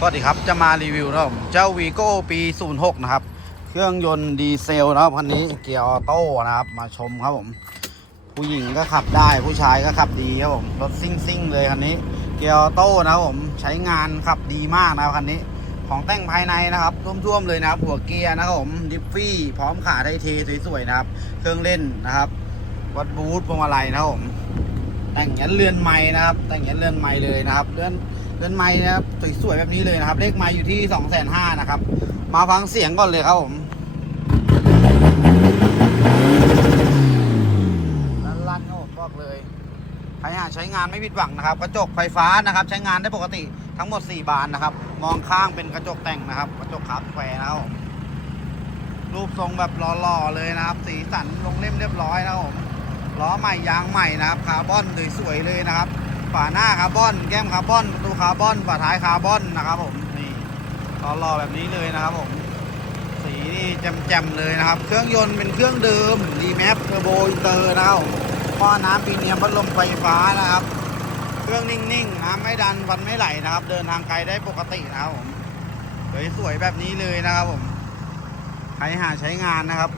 สวัสดีครับ จะมารีวิวนะครับผมเจ้าวีโก้ปี 06 นะครับ เครื่องยนต์ดีเซลนะครับคันนี้เกียร์ออโต้นะครับ มาชมครับผม ผู้หญิงก็ขับได้ผู้ชายก็ขับดีครับผม รถซิ่งซิ่งเลยคันนี้ เกียร์ออโต้นะครับผม ใช้งานขับดีมากนะครับคันนี้ ของแต่งภายในนะครับท่วมๆเลยนะครับหัวเกียร์นะครับผม ดิฟฟี่ พร้อมขาไทเทสวยๆนะครับ เครื่องเล่นนะครับ วัดบูธพวงมาลัยนะครับผม แต่งยันเรือนไม้นะครับ แต่งยันเรือนไม้เลยนะครับ เรือน เรือนไม้นะครับสวยๆแบบนี้เลยนะครับ เลขไม้อยู่ที่สองแสนห้านะครับ มาฟังเสียงก่อนเลยครับผมลั่นๆครับผมบอกเลยใครหาใช้งานไม่ผิดหวังนะครับ กระจกไฟฟ้านะครับ ใช้งานได้ปกติทั้งหมด 4 บานนะครับ มองข้างเป็นกระจกแต่งนะครับ กระจกขาแควนะครับ รูปทรงแบบหล่อๆเลยนะครับ สีสันลงเล่มเรียบร้อยนะครับผมล้อใหม่ยางใหม่นะครับคาร์บอนสวยๆเลยนะครับ ฝาหน้าคาร์บอน แก้มคาร์บอน ประตูคาร์บอน ฝาท้ายคาร์บอนนะครับผม นี่หล่อแบบนี้เลยนะครับผม สีนี่แจ่มๆเลยนะครับ เครื่องยนต์เป็นเครื่องเดิมดีแมปเทอร์โบอินเตอร์นะครับพ่อน้ำปีเนียมพัดลมไฟฟ้านะครับ เครื่องนิ่งๆ น้ำไม่ดันฟันไม่ไหลนะครับ เดินทางไกลได้ปกตินะครับผม สวยๆแบบนี้เลยนะครับผม ใครหาใช้งานนะครับ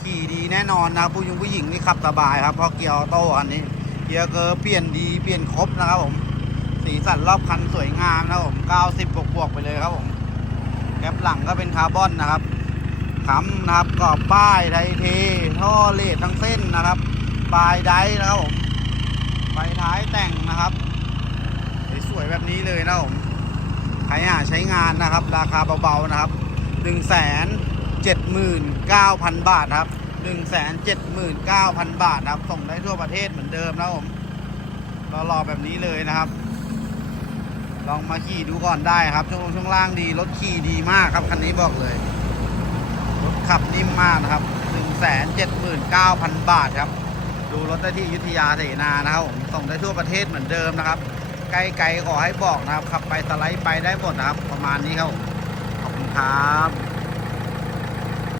ขี่ดีแน่นอนนะครับผู้หญิงผู้หญิงนี่ขับสบายครับเพราะเกียร์ออโต้อันนี้ เกียร์เกอร์เปลี่ยนดีเปลี่ยนครบนะครับผมสีสันรอบคันสวยงามนะครับผม90บวกบวกไปเลยครับผมแก๊ปหลังก็เป็นคาร์บอนนะครับค้ำนะครับกรอบป้ายไทเทท่อเลดทั้งเส้นนะครับปลายไดนะครับผมไฟท้ายแต่งนะครับสวยแบบนี้เลยนะครับผมใครอะใช้งานนะครับ ราคาเบาๆนะครับ 1 7 9 0 0 0 บาทครับ 1 7 9 0 0 0 บาทนะครับ ส่งได้ทั่วประเทศเหมือนเดิมนะครับผมรอๆแบบนี้เลยนะครับ ลองมาขี่ดูก่อนได้ครับ ช่วงช่วงล่างดี รถขี่ดีมากครับ คันนี้บอกเลย รถขับนิ่มมากนะครับ 1 7 9 0 0 0 บาทครับ ดูรถได้ที่ยุทธยาเสนานะครับผมส่งได้ทั่วประเทศเหมือนเดิมนะครับ ไกลๆขอให้บอกนะครับ ขับไปสไลด์ไปได้หมดนะครับ ประมาณนี้ครับ ขอบคุณครับ